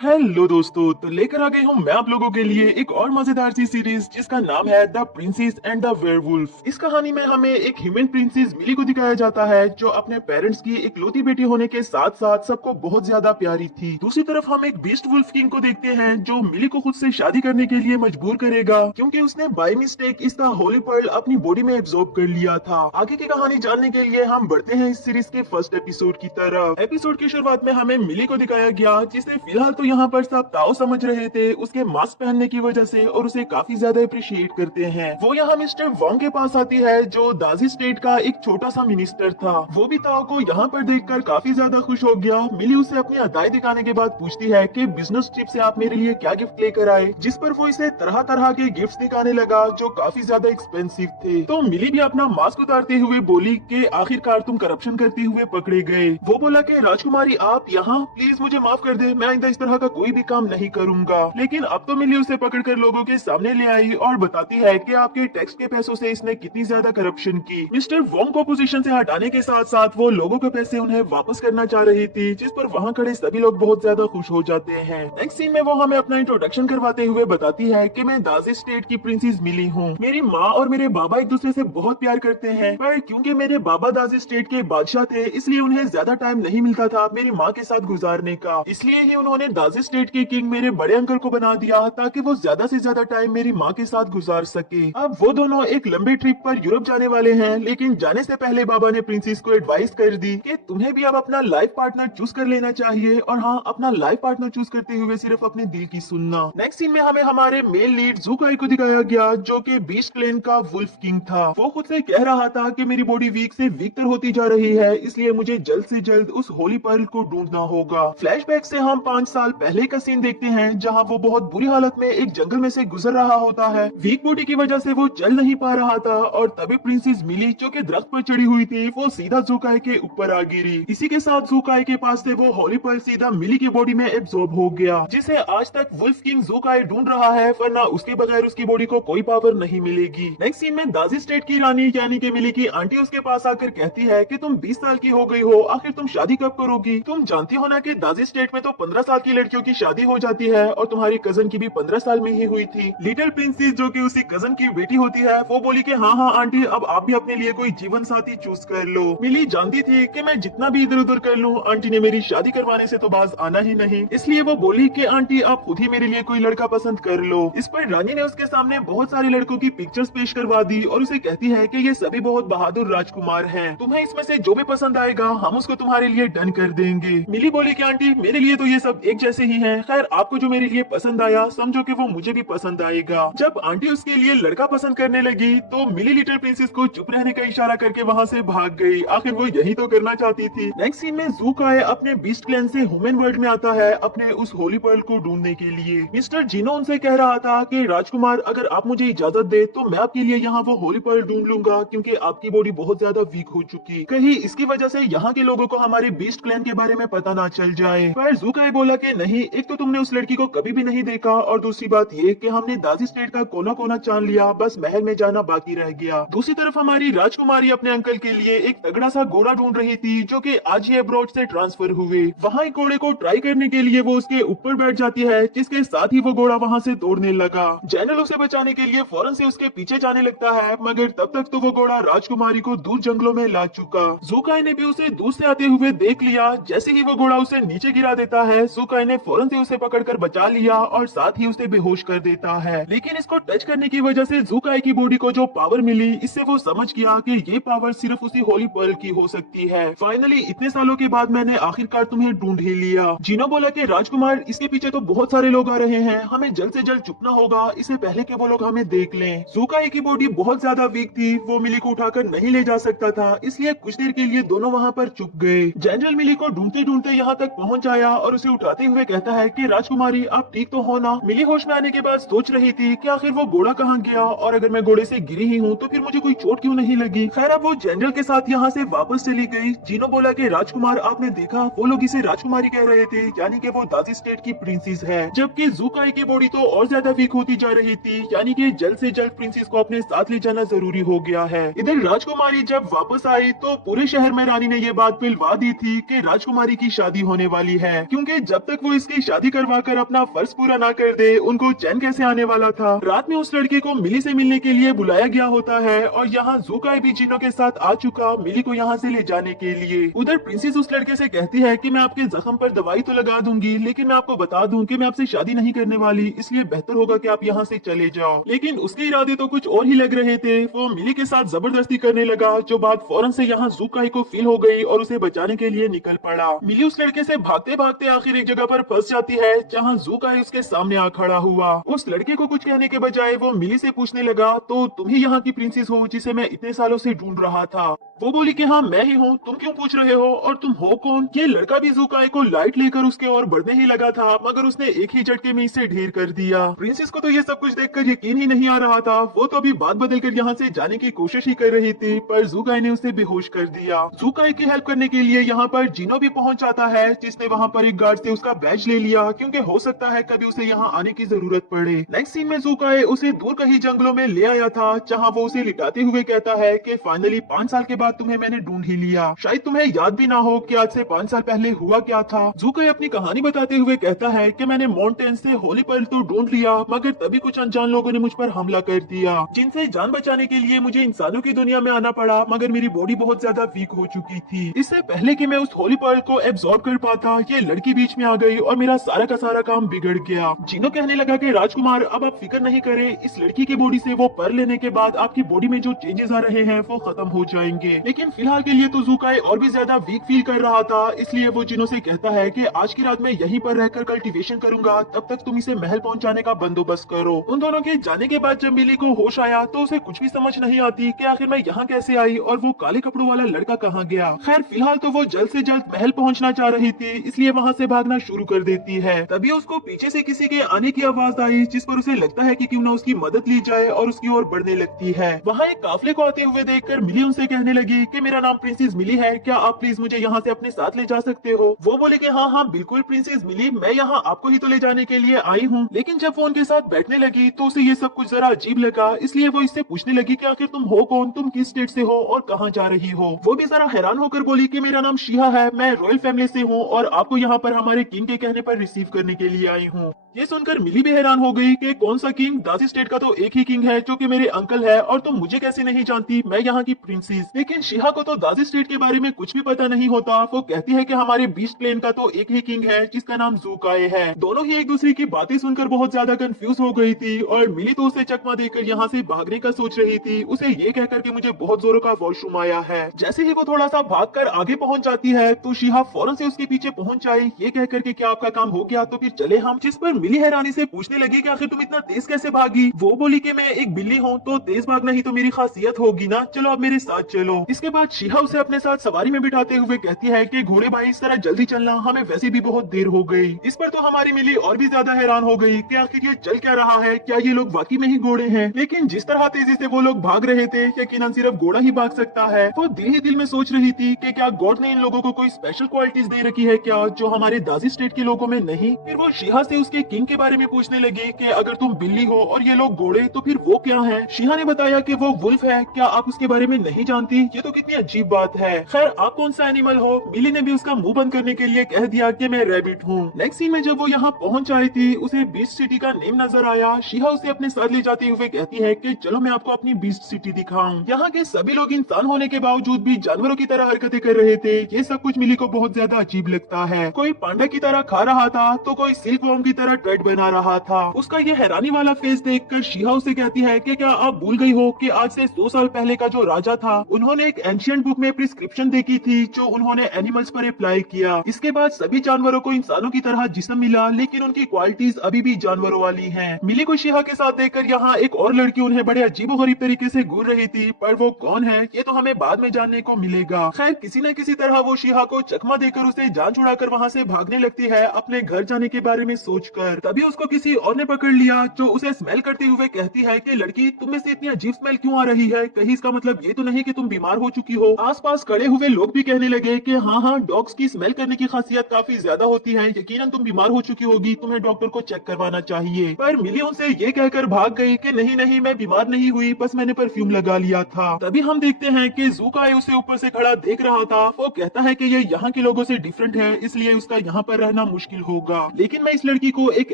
Hello दोस्तों, तो लेकर आ गई हूँ मैं आप लोगों के लिए एक और मजेदार सी सीरीज जिसका नाम है the princess and the werewolf. इस कहानी में हमें एक ह्यूमन प्रिंसेस मिली को दिखाया जाता है जो अपने पेरेंट्स की इकलौती बेटी होने के साथ साथ सबको बहुत ज्यादा प्यारी थी। दूसरी तरफ हम एक बीस्ट वुल्फ किंग को देखते हैं जो मिली को खुद से शादी करने के लिए मजबूर करेगा क्योंकि उसने बाय मिस्टेक इसका होली पर्ल अपनी बॉडी में एब्जॉर्ब कर लिया था। आगे की कहानी जानने के लिए हम बढ़ते हैं इस सीरीज के फर्स्ट एपिसोड की तरफ। एपिसोड की शुरुआत में हमें मिली को दिखाया गया जिसे फिलहाल तो यहाँ पर सब ताऊ समझ रहे थे उसके मास्क पहनने की वजह से और उसे काफी ज्यादा अप्रिशिएट करते हैं। वो यहाँ मिस्टर वोंग के पास आती है जो दाजी स्टेट का एक छोटा सा मिनिस्टर था। वो भी ताऊ को यहाँ पर देखकर काफी ज्यादा खुश हो गया। मिली उसे अपनी अदाई दिखाने के बाद पूछती है कि बिजनेस ट्रिप से आप मेरे लिए क्या गिफ्ट लेकर आए, जिस पर वो इसे तरह तरह के गिफ्ट दिखाने लगा जो काफी ज्यादा एक्सपेंसिव थे। तो मिली भी अपना मास्क उतारते हुए बोली कि आखिरकार तुम करप्शन करते हुए पकड़े गए। वो बोला कि राजकुमारी आप यहाँ, प्लीज मुझे माफ कर दे, मैं आइंदा इस तरह का कोई भी काम नहीं करूंगा। लेकिन अब तो मिली उसे पकड़कर लोगों के सामने ले आई और बताती है कि आपके टैक्स के पैसों से इसने कितनी ज्यादा करप्शन की। मिस्टर वोंग को पोजीशन से हटाने के साथ साथ वो लोगों के पैसे उन्हें वापस करना चाह रही थी, जिस पर वहाँ खड़े सभी लोग बहुत ज्यादा खुश हो जाते हैं। नेक्स्ट सीन में वो हमें अपना इंट्रोडक्शन करवाते हुए बताती है कि मैं दाजी स्टेट की प्रिंसेस मिली हूँ। मेरी माँ और मेरे बाबा एक दूसरे से बहुत प्यार करते हैं, पर क्योंकि मेरे बाबा दाजी स्टेट के बादशाह थे इसलिए उन्हें ज्यादा टाइम नहीं मिलता था मेरी माँ के साथ गुजारने का। इसलिए ही उन्होंने दाजी स्टेट के किंग मेरे बड़े अंकल को बना दिया ताकि वो ज्यादा से ज्यादा टाइम मेरी माँ के साथ गुजार सके। अब वो दोनों एक लंबे ट्रिप पर यूरोप जाने वाले हैं, लेकिन जाने से पहले बाबा ने प्रिंसेस को एडवाइस कर दी कि तुम्हें भी अब अपना लाइफ पार्टनर चूज कर लेना चाहिए, और हाँ, अपना लाइफ पार्टनर चूज करते हुए सिर्फ अपने दिल की सुनना। नेक्स्ट सीन में हमें हमारे मेल लीड ज़ूकाई को दिखाया गया जो कि बीस्ट क्लैन का वुल्फ किंग था। वो खुद से कह रहा था कि मेरी बॉडी वीक से वीकर होती जा रही है, इसलिए मुझे जल्द से जल्द उस होली पर्ल को ढूंढना होगा। फ्लैशबैक से हम 5 साल पहले का सीन देखते हैं जहाँ वो बहुत बुरी हालत में एक जंगल में से गुजर रहा होता है। वीक बॉडी की वजह से वो चल नहीं पा रहा था और तभी प्रिंसेस मिली जो कि दरख्त पर चढ़ी हुई थी वो सीधा ज़ूकाई के ऊपर आ गिरी। इसी के साथ ज़ूकाई के पास से वो होली पर्ल सीधा मिली की बॉडी में एब्जॉर्ब हो गया, जिसे आज तक वुल्फ किंग ज़ूकाई ढूंढ रहा है, वरना उसके बगैर उसकी बॉडी को कोई पावर नहीं मिलेगी। नेक्स्ट सीन में दाजी स्टेट की रानी यानी कि मिली की आंटी उसके पास आकर कहती है कि तुम 20 साल की हो गई हो, आखिर तुम शादी कब करोगी? तुम जानती हो ना कि दाजी स्टेट में तो 15 साल की लड़कियों की शादी हो जाती है और तुम्हारी कजन की भी 15 साल में ही हुई थी। लिटिल प्रिंसेस जो कि उसी कजन की बेटी होती है वो बोली कि हाँ हाँ आंटी, अब आप भी अपने लिए कोई जीवन साथी चूज कर लो। मिली जानती थी कि मैं जितना भी इधर उधर कर लूँ आंटी ने मेरी शादी करवाने से तो बाज आना ही नहीं, इसलिए वो बोली कि आंटी आप खुद ही मेरे लिए कोई लड़का पसंद कर लो। इस पर रानी ने उसके सामने बहुत सारे लड़कों की पिक्चर्स पेश करवा दी और उसे कहती है कि ये सभी बहुत बहादुर राजकुमार हैं, तुम्हें इसमें से जो भी पसंद आएगा हम उसको तुम्हारे लिए डन कर देंगे। मिली बोली कि आंटी मेरे लिए तो ये सब एक जैसे ही हैं, खैर आपको जो मेरे लिए पसंद आया समझो कि वो मुझे भी पसंद आएगा। जब आंटी उसके लिए लड़का पसंद करने लगी तो मिली लिटिल प्रिंसेस को चुप रहने का इशारा करके वहाँ से भाग गई, आखिर वो यही तो करना चाहती थी। नेक्स्ट सीन में ज़ूकाई अपने बीस्ट क्लैन से ह्यूमन वर्ल्ड में आता है अपने उस होली पर्ल को ढूंढने के लिए। मिस्टर जिनो उनसे कह रहा था कि राजकुमार अगर आप मुझे इजाजत दे तो मैं आपके लिए यहाँ वो होली पर्ल ढूंढ लूंगा क्योंकि आपकी बॉडी बहुत ज्यादा वीक हो चुकी, कहीं इसकी वजह से यहाँ के लोगों को हमारे बीस्ट क्लैन के बारे में पता ना चल जाए। पर ज़ूकाई बोला कि नहीं, एक तो तुमने उस लड़की को कभी भी नहीं देखा और दूसरी बात ये कि हमने दाजी स्टेट का कोना कोना जान लिया, बस महल में जाना बाकी रह गया। दूसरी तरफ हमारी राजकुमारी अपने अंकल के लिए एक तगड़ा सा घोड़ा ढूंढ रही थी जो कि आज ही अब्रॉड से ट्रांसफर हुए। वहाँ एक घोड़े को ट्राई करने के लिए वो उसके ऊपर बैठ जाती है, जिसके साथ ही वो घोड़ा वहाँ से दौड़ने लगा। जनरल उसे बचाने के लिए फौरन से उसके पीछे जाने लगता है, मगर तब तक तो वो घोड़ा राजकुमारी को दूर जंगलों में ला चुका। ज़ूकाई ने भी उसे दूर से आते हुए देख लिया। जैसे ही वो घोड़ा उसे नीचे गिरा देता है ज़ूकाई ने फौरन से उसे पकड़कर बचा लिया और साथ ही उसे बेहोश कर देता है। लेकिन इसको टच करने की वजह से ज़ूकाई की बॉडी को जो पावर मिली इससे वो समझ गया कि ये पावर सिर्फ उसी होली पर्ल की हो सकती है। फाइनली इतने सालों के बाद मैंने आखिरकार तुम्हें ढूंढ ही लिया। जिनो बोला कि राजकुमार इसके पीछे तो बहुत सारे लोग आ रहे हैं, हमें जल्द से जल्द छुपना होगा इससे पहले कि वो लोग हमें देख लें। ज़ूकाई की बॉडी बहुत ज्यादा वीक थी, वो मिली को उठाकर नहीं ले जा सकता था, इसलिए कुछ देर के लिए दोनों वहाँ पर छुप गए। जनरल मिली को ढूंढते ढूंढते यहाँ तक पहुँच आया और उसे उठाते हुए कहता है कि राजकुमारी आप ठीक तो हो ना? मिली होश में आने के बाद सोच रही थी कि आखिर वो घोड़ा कहाँ गया और अगर मैं घोड़े से गिरी ही हूँ तो फिर मुझे कोई चोट क्यों नहीं लगी। खैर अब वो जनरल के साथ यहाँ से वापस चली गई। जिनो बोला कि राजकुमार आपने देखा वो लोग इसे राजकुमारी कह रहे थे, यानी कि वो दाजी स्टेट की प्रिंसेस है, जबकि ज़ूकाई की बॉडी तो और ज्यादा वीक होती जा रही थी, यानी कि जल्द से जल्द प्रिंसेस को अपने साथ ले जाना जरूरी हो गया है। इधर राजकुमारी जब वापस आई तो पूरे शहर में रानी ने ये बात पिलवा दी थी कि राजकुमारी की शादी होने वाली है, क्योंकि जब तक वो इसकी शादी करवा कर अपना फर्ज पूरा ना कर दे उनको चैन कैसे आने वाला था। रात में उस लड़के को मिली से मिलने के लिए बुलाया गया होता है और यहाँ ज़ूकाई भी जिनों के साथ आ चुका मिली को यहाँ से ले जाने के लिए। उधर प्रिंसेस उस लड़के से कहती है कि मैं आपके जख्म पर दवाई तो लगा दूंगी, लेकिन मैं आपको बता दूं कि मैं आपसे शादी नहीं करने वाली, इसलिए बेहतर होगा कि आप यहाँ से चले जाओ। लेकिन उसके इरादे तो कुछ और ही लग रहे थे। वो मिली के साथ जबरदस्ती करने लगा, जो बात फौरन से यहाँ ज़ूकाई को फील हो गई और उसे बचाने के लिए निकल पड़ा। मिली उस लड़के से भागते भागते आखिर एक जगह पर फंस जाती है जहाँ ज़ूकाई उसके सामने आ खड़ा हुआ। उस लड़के को कुछ कहने के बजाय वो मिली से पूछने लगा, तो तुम ही यहाँ की प्रिंसेस हो जिसे मैं इतने सालों से ढूंढ रहा था। वो बोली कि हाँ मैं ही हूँ, तुम क्यों पूछ रहे हो और तुम हो कौन? ये लड़का भी ज़ूकाई को लाइट लेकर उसके और बढ़ने ही लगा था, मगर उसने एक ही झटके में इसे ढेर कर दिया। प्रिंसेस को तो ये सब कुछ देखकर यकीन ही नहीं आ रहा था। वो तो अभी बात बदलकर यहाँ से जाने की कोशिश ही कर रही थी, पर ज़ूकाई ने उसे बेहोश कर दिया। ज़ूकाई की हेल्प करने के लिए यहाँ पर जिनो भी पहुंच जाता है, जिसने वहाँ पर एक गार्ड से उसका बैज ले लिया, क्योंकि हो सकता है कभी उसे यहाँ आने की जरूरत पड़े। नेक्स्ट सीन में ज़ूकाई उसे दूर कहीं जंगलों में ले आया था, जहाँ वो उसे लिटाते हुए कहता है कि फाइनली 5 साल के बाद तुम्हें मैंने ढूंढ ही लिया। शायद तुम्हें याद भी ना हो कि आज से 5 साल पहले हुआ क्या था। ज़ूकाई अपनी कहानी बताते हुए कहता है कि मैंने माउंटेन से होली पर्ल तो ढूंढ लिया, मगर तभी कुछ अनजान लोगों ने मुझ पर हमला कर दिया, जिनसे जान बचाने के लिए मुझे इंसानों की दुनिया में आना पड़ा, मगर मेरी बॉडी बहुत ज्यादा वीक हो चुकी थी। इससे पहले कि मैं उस होली पर्ल को एब्जॉर्ब कर पाता, ये लड़की बीच में आ गई और मेरा सारा का सारा काम बिगड़ गया। जिनो कहने लगा कि राजकुमार अब आप फिक्र नहीं करें, इस लड़की की बॉडी से वो पर्ल लेने के बाद आपकी बॉडी में जो चेंजेस आ रहे हैं वो खत्म हो जाएंगे। लेकिन फिलहाल के लिए तो ज़ूकाई और भी ज्यादा वीक फील कर रहा था, इसलिए वो जिनो से कहता है कि आज की रात में यहीं पर रहकर कल्टीवेशन करूंगा, तब तक तुम इसे महल पहुंचाने का बंदोबस्त करो। उन दोनों के जाने के बाद जब मिली को होश आया तो उसे कुछ भी समझ नहीं आती कि आखिर मैं यहाँ कैसे आई और वो काले कपड़ों वाला लड़का कहाँ गया। खैर फिलहाल तो वो जल्द से जल्द महल पहुंचना चाह रही थी, इसलिए वहाँ से भागना शुरू कर देती है। तभी उसको पीछे से किसी के आने की आवाज आई, जिस पर उसे लगता है कि क्यों ना उसकी मदद ली जाए, और उसकी ओर बढ़ने लगती है। वहाँ एक काफले को आते हुए देखकर मिली उनसे कहने लगी कि मेरा नाम प्रिंसेस मिली है, क्या आप प्लीज मुझे यहाँ से अपने साथ ले जा सकते हो? वो बोले कि हाँ हाँ बिल्कुल प्रिंसेस मिली, मैं यहाँ आपको ही तो ले जाने के लिए आई हूँ। लेकिन जब वो उनके साथ बैठने लगी तो उसे ये सब कुछ जरा अजीब लगा, इसलिए वो इससे पूछने लगी कि आखिर तुम हो कौन, तुम किस स्टेट से हो और कहाँ जा रही हो? वो भी जरा हैरान होकर बोली कि मेरा नाम शिहा है, मैं रॉयल फैमिली से हूँ और आपको यहाँ पर हमारे किंग के कहने पर रिसीव करने के लिए आई हूँ। ये सुनकर मिली भी हैरान हो गई कि कौन सा किंग? दासी स्टेट का तो एक ही किंग है जो कि मेरे अंकल है, और तुम मुझे कैसे नहीं जानती, मैं यहाँ की प्रिंसेस। लेकिन शिहा को तो दासी स्टेट के बारे में कुछ भी पता नहीं होता। वो कहती है कि हमारे बीस्ट प्लेन का तो एक ही किंग है जिसका नाम ज़ूकाई है। दोनों ही एक दूसरे की बातें सुनकर बहुत ज्यादा कंफ्यूज हो गई थी, और मिली तो उसे चकमा देकर यहाँ से भागने का सोच रही थी, उसे ये कहकर कि मुझे बहुत जोरों का वॉशरूम आया है। जैसे ही वो थोड़ा सा भागकर आगे पहुंच जाती है तो शिहा फौरन से उसके पीछे पहुंच जाए, ये कहकर कि क्या आपका काम हो गया तो फिर चले हम। जिस पर मिली हैरानी से पूछने लगी कि आखिर तुम इतना तेज कैसे भागी? वो बोली कि मैं एक बिल्ली हूँ तो तेज भागना ही तो मेरी खासियत होगी ना, चलो अब मेरे साथ चलो। इसके बाद शिहा उसे अपने साथ सवारी में बिठाते हुए कहती है कि घोड़े भाई इस तरह जल्दी चलना, हमें वैसे भी बहुत देर हो गई। इस पर तो हमारी मिली और भी ज्यादा हैरान हो गई कि आखिर ये चल क्या रहा है, क्या ये लोग वाकई में ही घोड़े हैं? लेकिन जिस तरह तेजी से वो लोग भाग रहे थे, यकीनन सिर्फ घोड़ा ही भाग सकता है। वो दिल ही दिल में सोच रही थी कि क्या गॉड ने इन लोगों को कोई स्पेशल क्वालिटीज दे रखी है क्या, जो हमारे दासी स्टेट के लोगों में नहीं। फिर वो शिहा से उसके किंग के बारे में पूछने लगी कि अगर तुम बिल्ली हो और ये लोग घोड़े तो फिर वो क्या है? शिहा ने बताया कि वो वुल्फ है, क्या आप उसके बारे में नहीं जानती? ये तो कितनी अजीब बात है। खैर आप कौन सा एनिमल हो? मिली ने भी उसका मुंह बंद करने के लिए कह दिया कि मैं रैबिट हूँ। नेक्स्ट सीन में जब वो यहाँ पहुँच आई थी, उसे बीस्ट सिटी का नेम नजर आया। शिहा उसे अपने साथ ले जाते हुए कहती है कि चलो मैं आपको अपनी बीस्ट सिटी दिखाऊं। यहाँ के सभी लोग इंसान होने के बावजूद भी जानवरों की तरह हरकतें कर रहे थे। ये सब कुछ मिली को बहुत ज्यादा अजीब लगता है। कोई पांडा की तरह खा रहा था तो कोई सिल्क वॉर्म की तरह ट्रेड बना रहा था। उसका ये हैरानी वाला फेस देखकर शिहा उसे कहती है कि क्या आप भूल गई हो कि आज से 100 साल पहले का जो राजा था, उन्होंने एक एंशिएंट बुक में प्रिस्क्रिप्शन देखी थी जो उन्होंने एनिमल्स पर अप्लाई किया। इसके बाद सभी जानवरों को इंसानों की तरह जिस्म मिला, लेकिन उनकी क्वालिटीज अभी भी जानवरों वाली हैं। मिली को शिहा के साथ देखकर यहाँ एक और लड़की उन्हें बड़े अजीबोगरीब तरीके से घूर रही थी, पर वो कौन है ये तो हमें बाद में जानने को मिलेगा। खैर किसी न किसी तरह वो शिहा को चकमा देकर उसे जान छुड़ाकर वहाँ से भागने लगती है अपने घर जाने के बारे में सोचकर। तभी उसको किसी और ने पकड़ लिया जो उसे स्मेल करते हुए कहती है कि लड़की तुम में से इतनी अजीब स्मेल क्यों आ रही है, कहीं इसका मतलब ये तो नहीं कि तुम बीमार बीमार हो चुकी हो। आसपास खड़े हुए लोग भी कहने लगे कि हाँ, डॉग्स की स्मेल करने की खासियत काफी ज्यादा होती है, यकीनन तुम बीमार हो चुकी होगी, तुम्हें डॉक्टर को चेक करवाना चाहिए। पर मिली उनसे ये कहकर भाग गई कि नहीं, मैं बीमार नहीं हुई, बस मैंने परफ्यूम लगा लिया था। तभी हम देखते हैं कि ज़ूकाई उसे ऊपर से खड़ा देख रहा था। वो कहता है कि ये यहाँ के लोगों से डिफरेंट है, इसलिए उसका यहाँ पर रहना मुश्किल होगा, लेकिन मैं इस लड़की को एक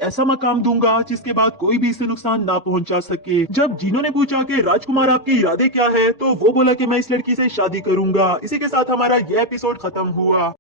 ऐसा मकाम दूंगा जिसके बाद कोई भी इसे नुकसान ना पहुंचा सके। जब जीनो ने पूछा कि राजकुमार आपके इरादे क्या है, तो वो बोला कि मैं इस लड़की से शादी करूंगा। इसी के साथ हमारा यह एपिसोड खत्म हुआ।